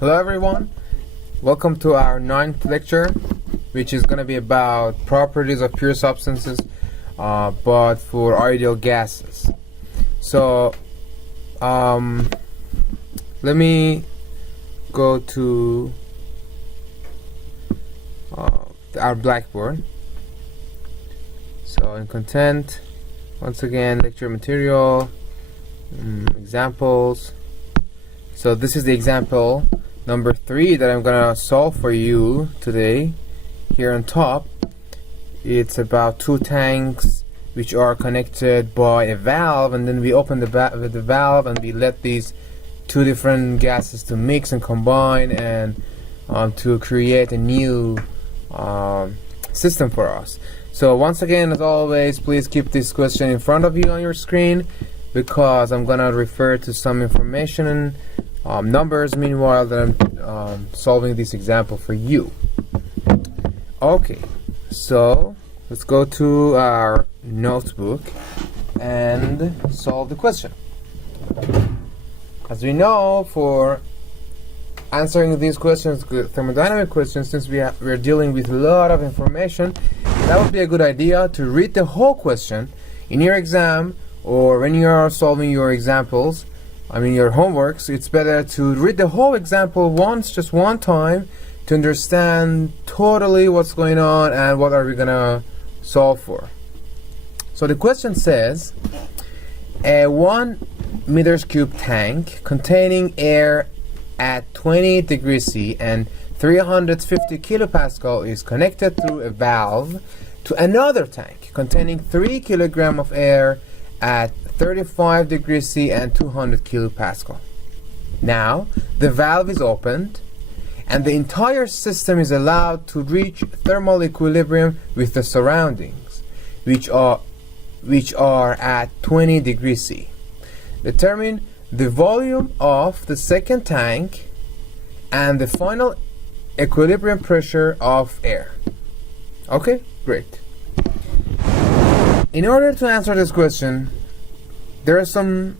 Hello everyone, welcome to our 9th lecture, which is going to be about properties of pure substances, but for ideal gases. So let me go to our blackboard. So in content, once again, lecture material, examples. So this is the example number 3 that I'm gonna solve for you today. Here on top, it's about 2 tanks which are connected by a valve, and then we open the valve and we let these 2 different gases to mix and combine and to create a new system for us. So once again, as always, please keep this question in front of you on your screen, because I'm gonna refer to some information and numbers meanwhile that I'm solving this example for you. Okay, so let's go to our notebook and solve the question. As we know, for answering these questions, thermodynamic questions, since we're dealing with a lot of information, that would be a good idea to read the whole question in your exam, or when you are solving your examples, your homeworks. It's better to read the whole example once, just one time, to understand totally what's going on and what are we gonna solve for. So the question says, a 1 meters cube tank containing air at 20 degrees C and 350 kilopascal is connected through a valve to another tank containing 3 kilogram of air at 35 degrees C and 200 kilopascal. Now the valve is opened and the entire system is allowed to reach thermal equilibrium with the surroundings, which are at 20 degrees C. Determine the volume of the second tank and the final equilibrium pressure of air. Okay, great. In order to answer this question, there are some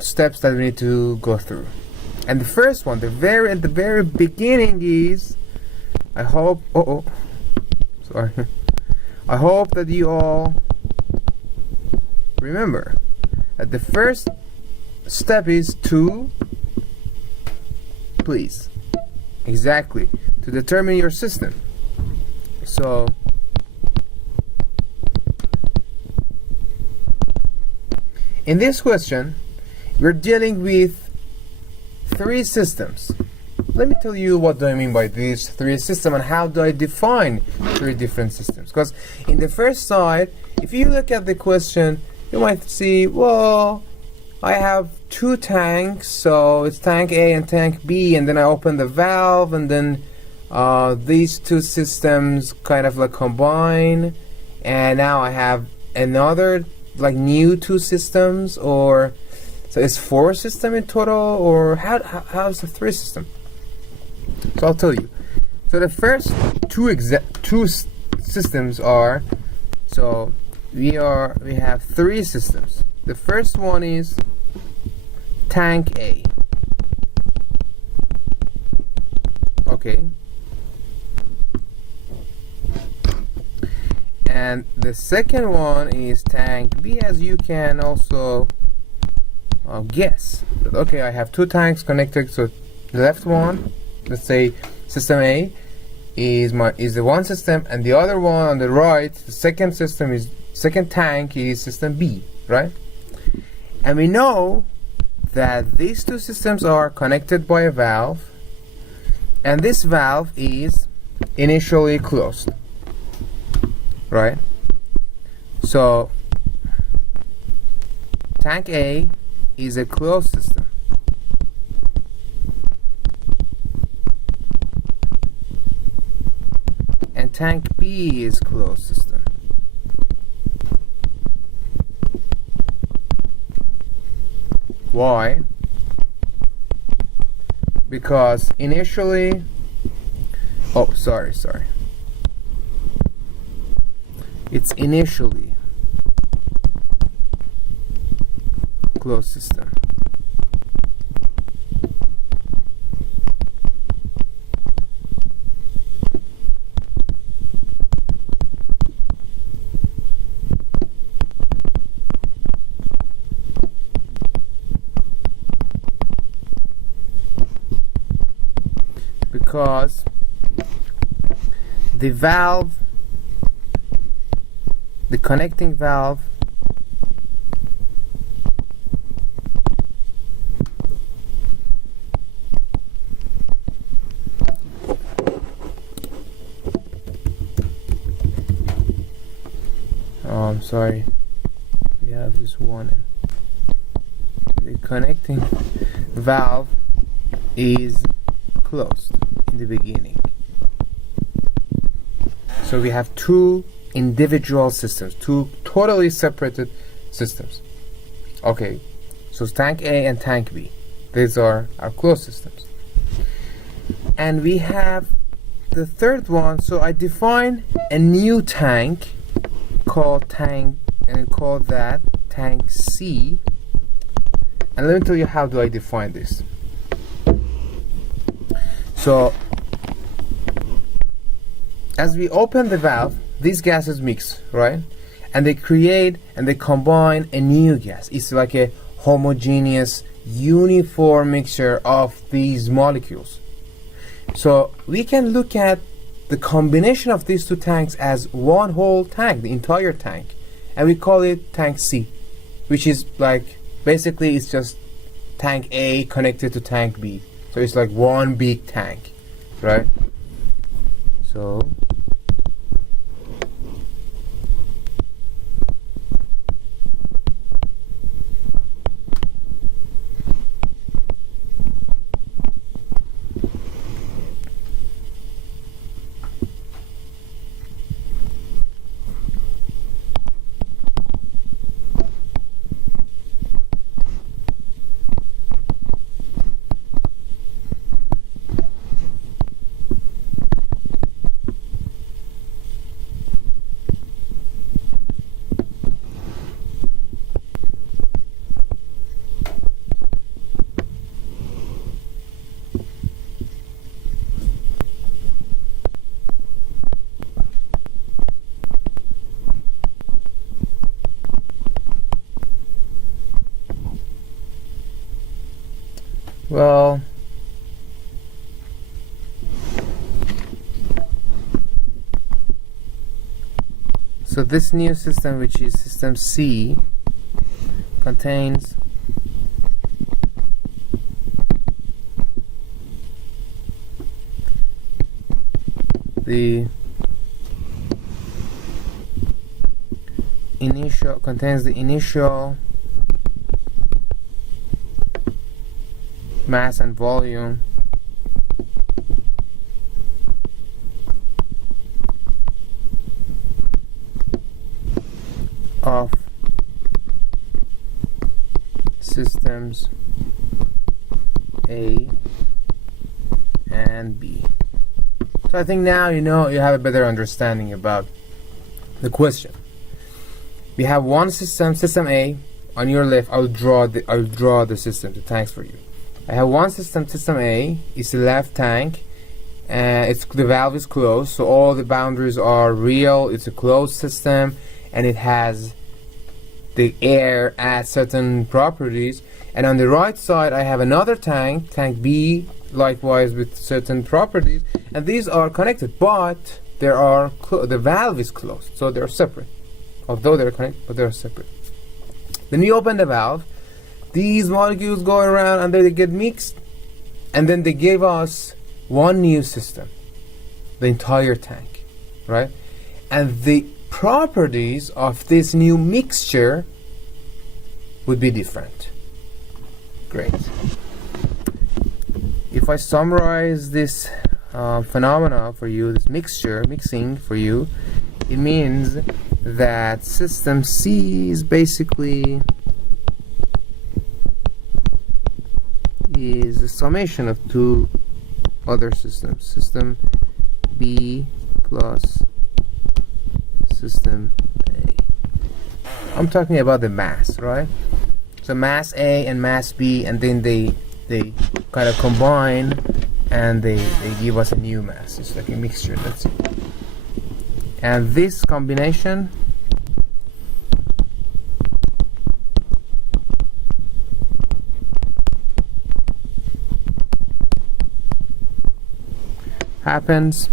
steps that we need to go through. And the first one, at the very beginning is, I hope that you all remember that the first step is to determine your system. So in this question, we're dealing with 3 systems. Let me tell you what do I mean by these 3 systems and how do I define 3 different systems. Because in the first side, if you look at the question, you might see, well, I have 2 tanks, so it's tank A and tank B, and then I open the valve, and then these 2 systems kind of like combine, and now I have another like new 2 systems, or so it's 4 systems in total, or how's the 3 system? So I'll tell you. So the first 2 systems are, so we have 3 systems. The first one is tank A. Okay. And the second one is tank B, as you can also guess. But okay, I have 2 tanks connected. So the left one, let's say system A, is the one system, and the other one on the right, the second tank is system B, right? And we know that these 2 systems are connected by a valve, and this valve is initially closed, right? So tank A is a closed system, and tank B is closed system. Why? Because initially, it's initially closed system. because the valve, the connecting valve, I'm sorry, we have just one. The connecting valve is closed in the beginning. So we have two individual systems, two totally separated systems. Okay, so tank A and tank B, these are our closed systems. And we have the third one, so I define a new tank called tank, and call that tank C. And let me tell you how do I define this. So as we open the valve, these gases mix, right? And they create and they combine a new gas. It's like a homogeneous, uniform mixture of these molecules. So we can look at the combination of these two tanks as one whole tank, the entire tank, and we call it tank C, which is like basically it's just tank A connected to tank B, so it's like one big tank, right? So well, so this new system, which is system C, contains the initial mass and volume of systems A and B. So I think now you have a better understanding about the question. We have one system, system A. On your left, I'll draw the system, the tanks for you. I have one system, system A. It's the left tank. The valve is closed, so all the boundaries are real. It's a closed system, and it has the air at certain properties. And on the right side, I have another tank, tank B, likewise with certain properties, and these are connected, but the valve is closed, so they're separate. Although they're connected, but they're separate. Then you open the valve, these molecules go around and they get mixed, and then they give us one new system, the entire tank, right? And the properties of this new mixture would be different. Great. If I summarize this phenomena for you, this mixing for you, it means that system C is basically is a summation of two other systems, system B plus system A. I'm talking about the mass, right? So mass A and mass B, and then they kind of combine and they give us a new mass. It's like a mixture, that's it. And this combination happens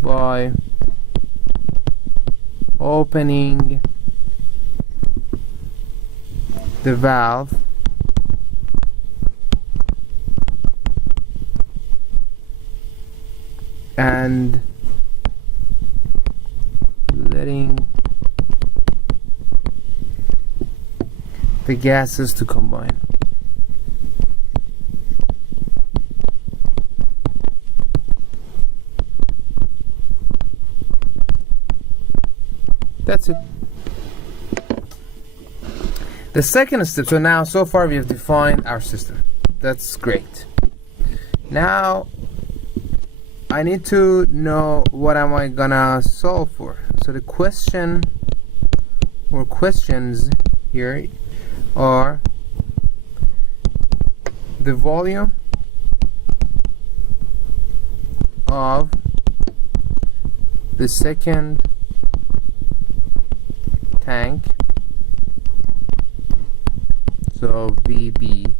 by opening the valve and letting the gases to combine. That's it. The second step, so now so far we have defined our system. That's great. Now I need to know what am I gonna solve for. So the question or questions here are the volume of the second tank, so VB.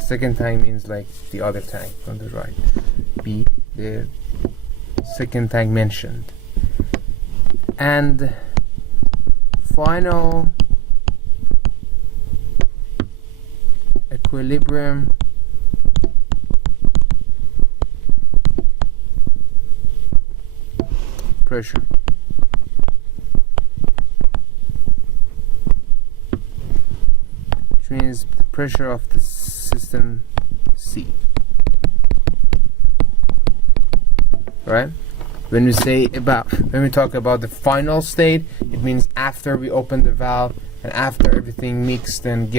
Second tank means like the other tank on the right. B, the second tank mentioned. And final equilibrium pressure. Which means the pressure of the system C. Right? When we talk about the final state, it means after we open the valve and after everything mixed and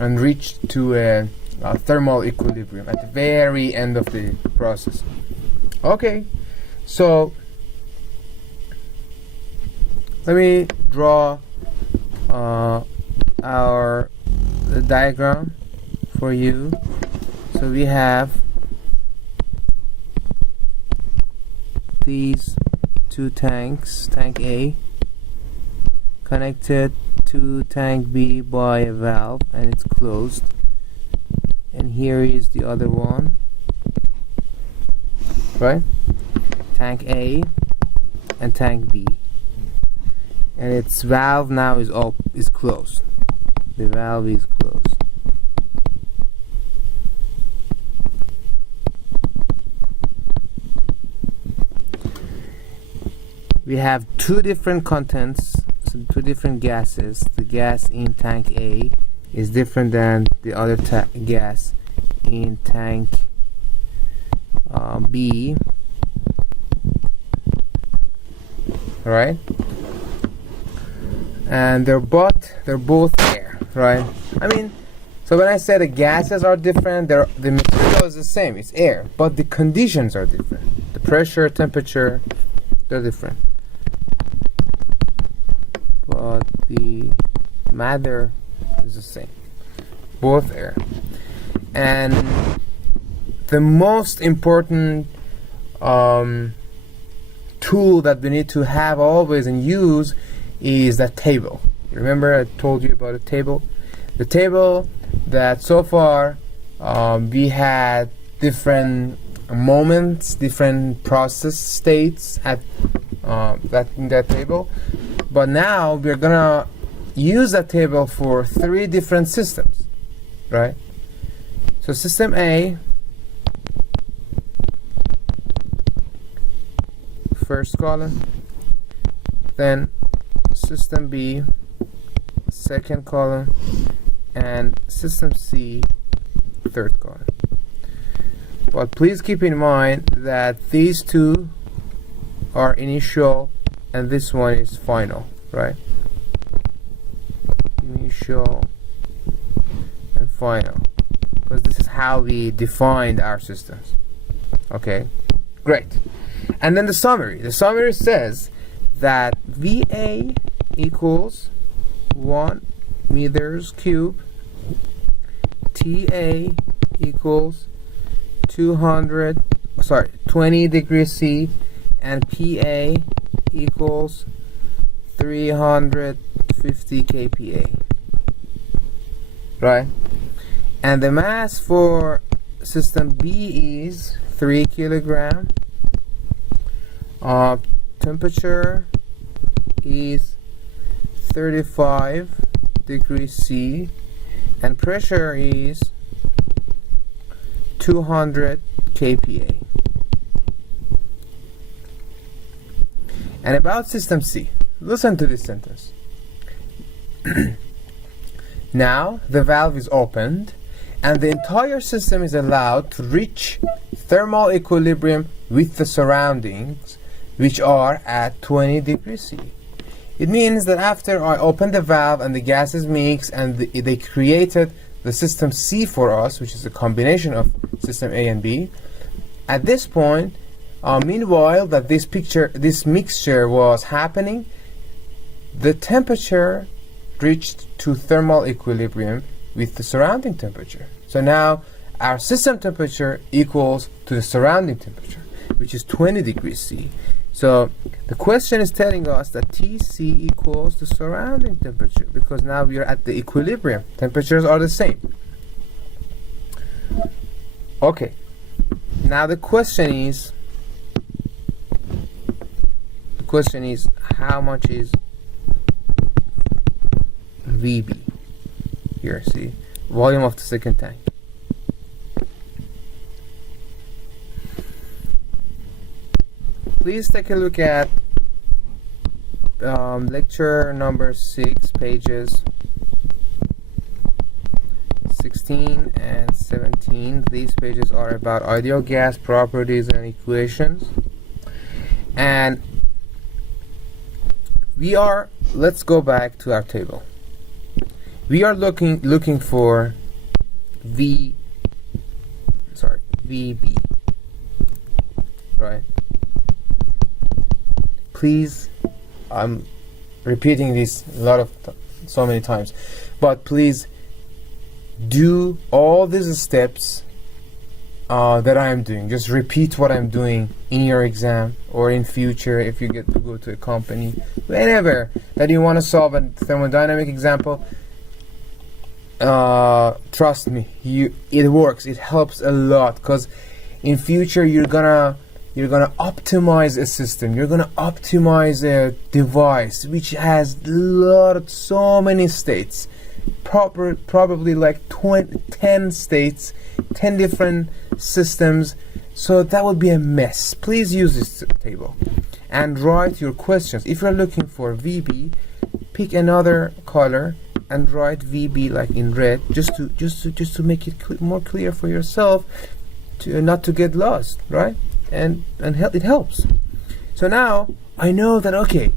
reach to a thermal equilibrium at the very end of the process. Okay, so let me draw the diagram for you. So we have these two tanks, tank A connected to tank B by a valve and it's closed, and here is the other one, right? Tank A and tank B, and its valve now is closed. The valve is closed. We have two different contents, so two different gases. The gas in tank A is different than the other gas in tank B. Right? And they're both air, right? I mean, so when I say the gases are different, the material is the same, it's air, but the conditions are different. The pressure, temperature, they're different. But the matter is the same, both air. And the most important tool that we need to have always and use is that table. Remember I told you about a table? The table that so far we had different moments, different process states at in that table, but now we're gonna use that table for three different systems, right? So system A, first column, then system B, second column, and system C, third column. But please keep in mind that these two are initial and this one is final, right? Initial and final, because this is how we defined our systems. Okay, great. And then the summary. The summary says that VA equals 1 meters cube, TA equals 20 degrees C, and PA equals 350 kPa. right? And the mass for system B is 3 kilogram. Temperature is 35 degrees C, and pressure is 200 kPa. And about system C, listen to this sentence. Now the valve is opened and the entire system is allowed to reach thermal equilibrium with the surroundings, which are at 20 degrees C. It means that after I opened the valve and the gases mix and they created the system C for us, which is a combination of system A and B, at this point, meanwhile that this mixture was happening, the temperature reached to thermal equilibrium with the surrounding temperature. So now our system temperature equals to the surrounding temperature, which is 20 degrees C. So the question is telling us that Tc equals the surrounding temperature, because now we are at the equilibrium. Temperatures are the same. Okay. Now the question is how much is VB? Here, see, volume of the second tank. Please take a look at lecture number 6, pages 16 and 17. These pages are about ideal gas properties and equations. And let's go back to our table. We are looking for VB, right? Please, I'm repeating this so many times, but please do all these steps that I am doing. Just repeat what I'm doing in your exam or in future if you get to go to a company, whenever that you want to solve a thermodynamic example. Trust me, it works. It helps a lot, because in future you're gonna optimize a system. You're gonna optimize a device which has so many states, probably like 10 states, 10 different systems. So that would be a mess. Please use this table and write your questions. If you're looking for VB, pick another color and write VB like in red, just to make it more clear for yourself, to not to get lost, right? And it helps. So now I know that, okay,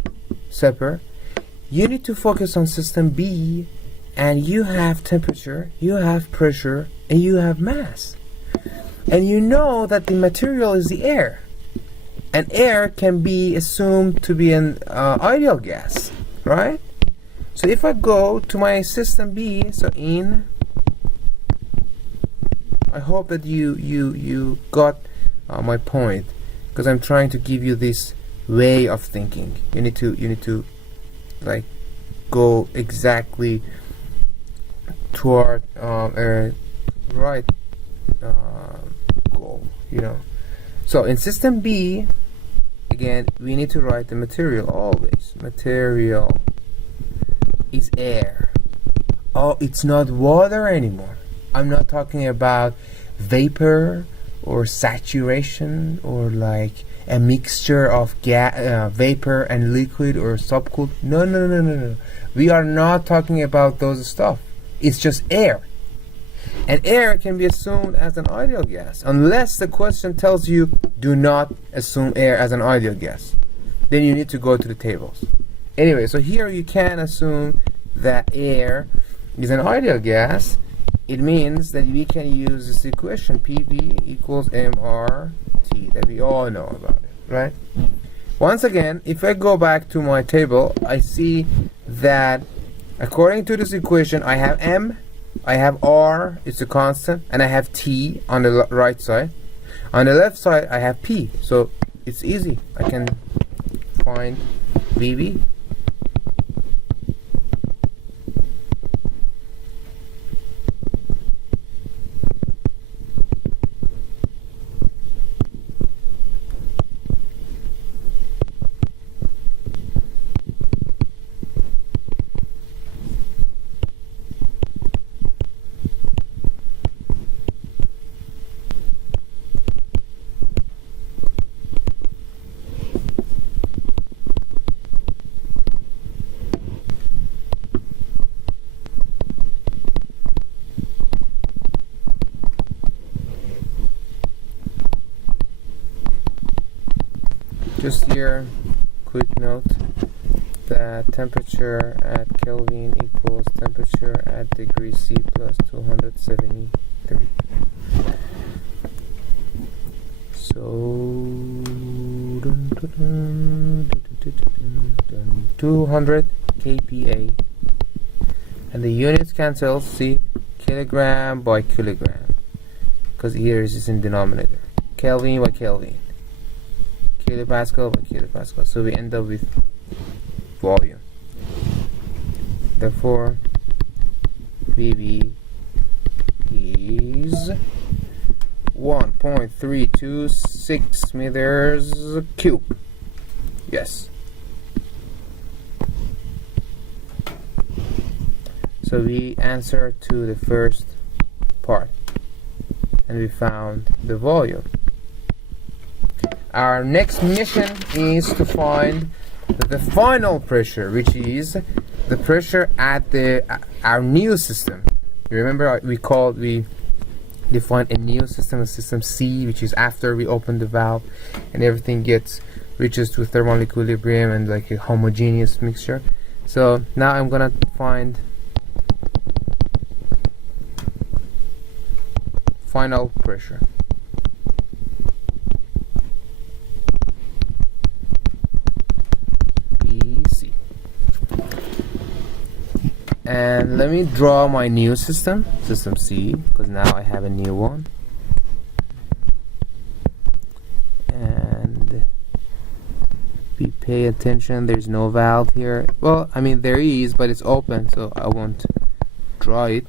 Sepper, you need to focus on system B, and you have temperature, you have pressure, and you have mass, and you know that the material is the air, and air can be assumed to be an ideal gas, right? So if I go to my system B, I hope that you got my point, because I'm trying to give you this way of thinking. You need to like go exactly toward a right goal, So in system B, again, we need to write the material always. Material is air. Oh, it's not water anymore. I'm not talking about vapor or saturation or like a mixture of vapor and liquid or subcooled. No. We are not talking about those stuff. It's just air. And air can be assumed as an ideal gas, unless the question tells you do not assume air as an ideal gas. Then you need to go to the tables. Anyway, so here you can assume that air is an ideal gas. It means that we can use this equation, PV equals MRT, that we all know about it, right? Once again, if I go back to my table, I see that according to this equation, I have M, I have R, it's a constant, and I have T on the right side. On the left side, I have P, so it's easy. I can find VB. Just here, quick note that temperature at Kelvin equals temperature at degree C plus 273. So 200 kPa, and the units cancel. See, kilogram by kilogram, because here is in denominator. Kelvin by Kelvin, kilopascal by kilopascal. So we end up with volume. Therefore, VB is 1.326 meters cube. Yes. So we answered to the first part, and we found the volume. Our next mission is to find the final pressure, which is the pressure at our new system. You remember we defined a new system, a system C, which is after we open the valve and everything reaches to thermal equilibrium and like a homogeneous mixture. So now I'm gonna find final pressure. PC. And let me draw my new system, system C, because now I have a new one. And we pay attention, there's no valve here. Well, I mean there is, but it's open, so I won't draw it.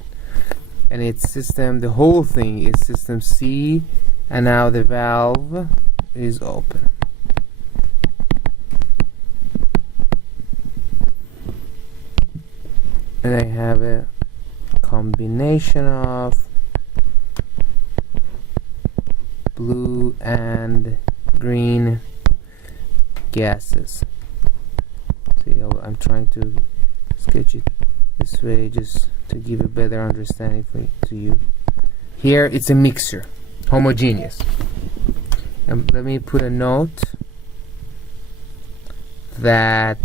And it's system, the whole thing is system C, and now the valve is open. And I have a combination of blue and green gases. See, I'm trying to sketch it this way just to give a better understanding to you. Here it's a mixture, homogeneous. And let me put a note that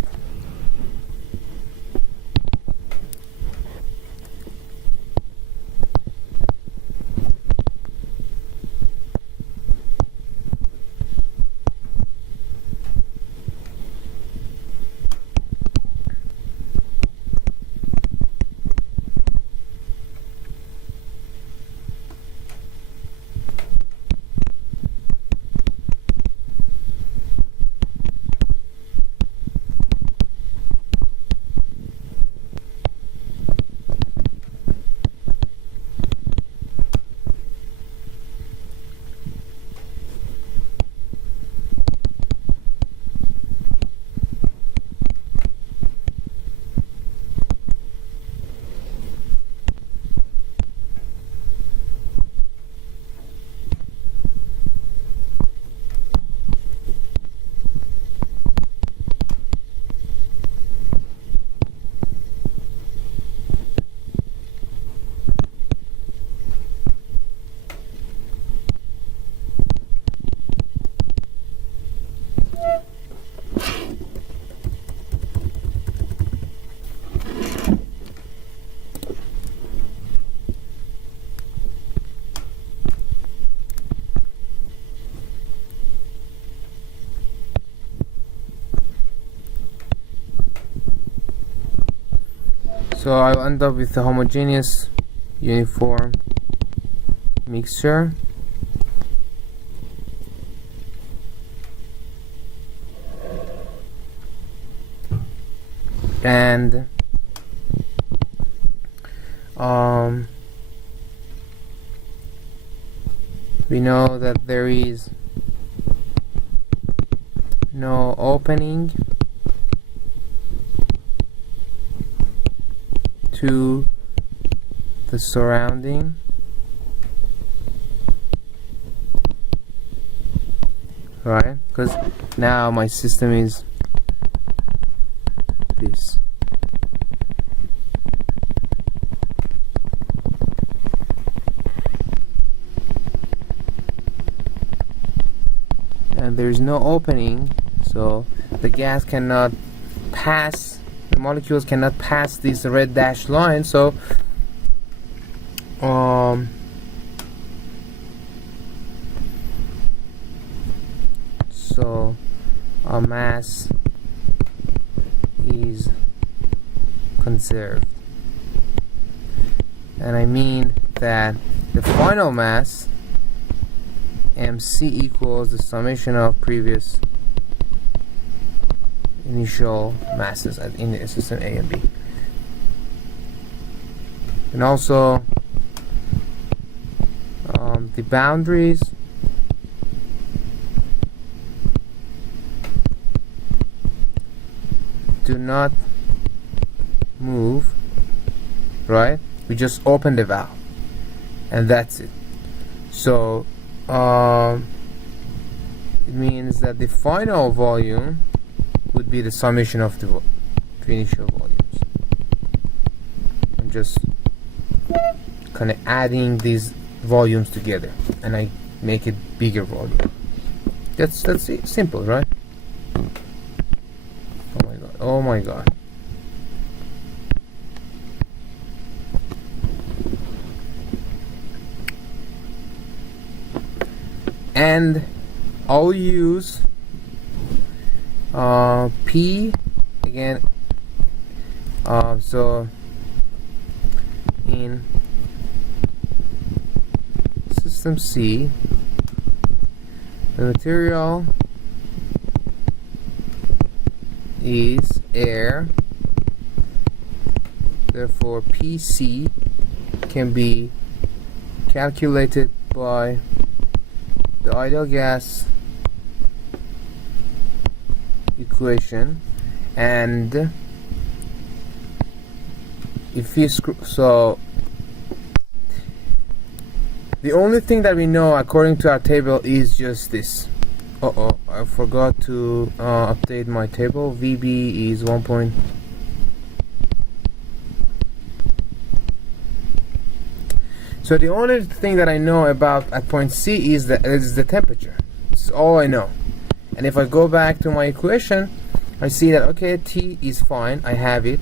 so I'll end up with a homogeneous uniform mixture. And we know that there is no opening to the surrounding, right? Because now my system is this. And there is no opening, So the gas cannot pass, the molecules cannot pass this red dashed line. So our mass is conserved, and I mean that the final mass MC equals the summation of previous initial masses in the system A and B. And also the boundaries do not move, right? We just open the valve and that's it. So it means that the final volume would be the summation of the initial volumes. I'm just kind of adding these volumes together and I make it bigger volume. That's it. Simple, right? Oh my god, oh my god. And I'll use P again. So in system C, the material is air, therefore PC can be calculated by the ideal gas equation. And if you so the only thing that we know according to our table is just this. I forgot to update my table. VB is 1. So the only thing that I know about at point C is the temperature. This is all I know. And if I go back to my equation, I see that okay, T is fine, I have it,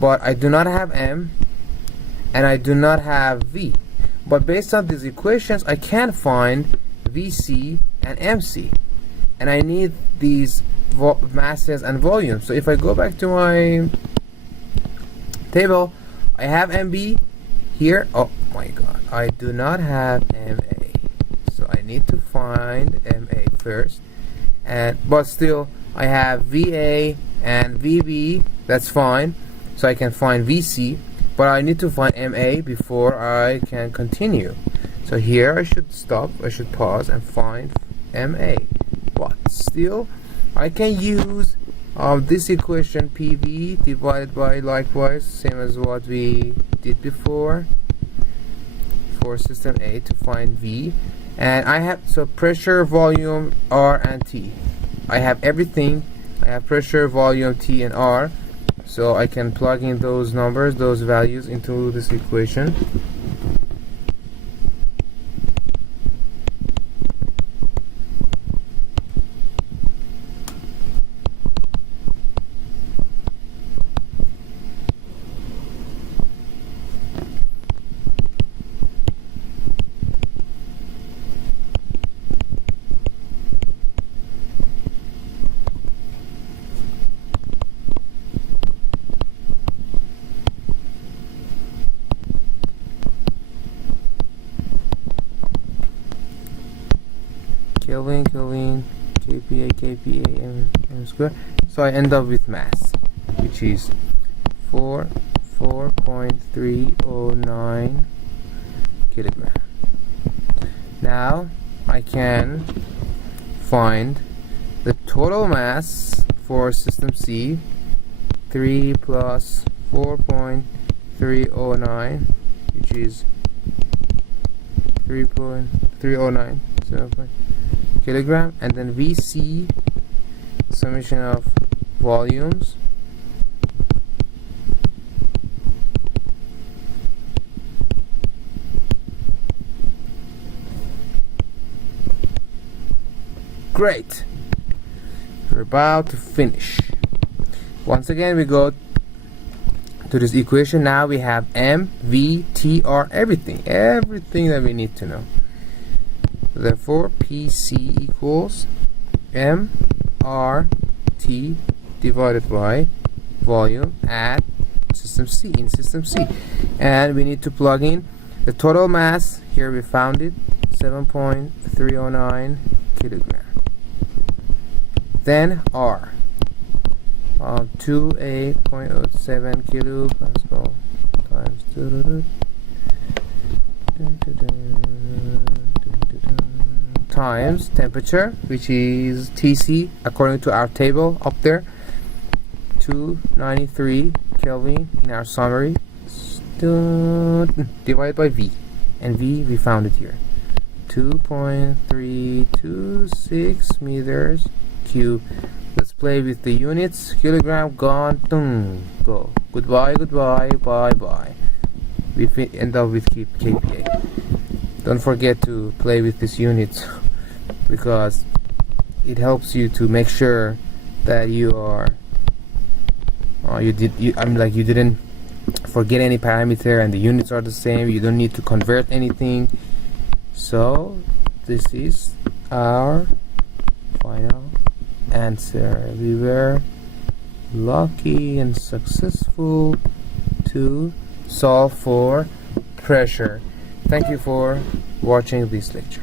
but I do not have M and I do not have V. But based on these equations, I can find VC and MC, and I need these masses and volumes. So if I go back to my table, I have MB here. Oh my god, I do not have MA, so I need to find MA first. But still I have VA and VB, that's fine, so I can find VC, but I need to find MA before I can continue. So here I should stop, I should pause and find MA, but still I can use this equation PV divided by likewise same as what we did before for system A to find V. And I have, so pressure, volume, R and T. I have everything. I have pressure, volume, T and R. So I can plug in those numbers, those values into this equation. Kelvin, kPa, m squared. So I end up with mass, which is 4.309 kilogram. Now I can find the total mass for system C. 3 plus 4.309, which is 3.309 kilogram, and then VC, summation of volumes, great. We're about to finish. Once again, we go to this equation. Now we have M, V, T, R, everything that we need to know. Therefore, PC equals M, R, T divided by volume at system C, in system C. And we need to plug in the total mass. Here we found it, 7.309 kilogram. Then R, 28.07 kilopascal times times temperature, which is TC according to our table up there, 293 Kelvin in our summary, divided by V, and V we found it here, 2.326 meters cube. Let's play with the units. Kilogram gone, go. Goodbye, goodbye, bye bye. We end up with kPa. Don't forget to play with these units because it helps you to make sure that you are you didn't forget any parameter and the units are the same. You don't need to convert anything. So this is our final answer. We were lucky and successful to solve for pressure. Thank you for watching this lecture.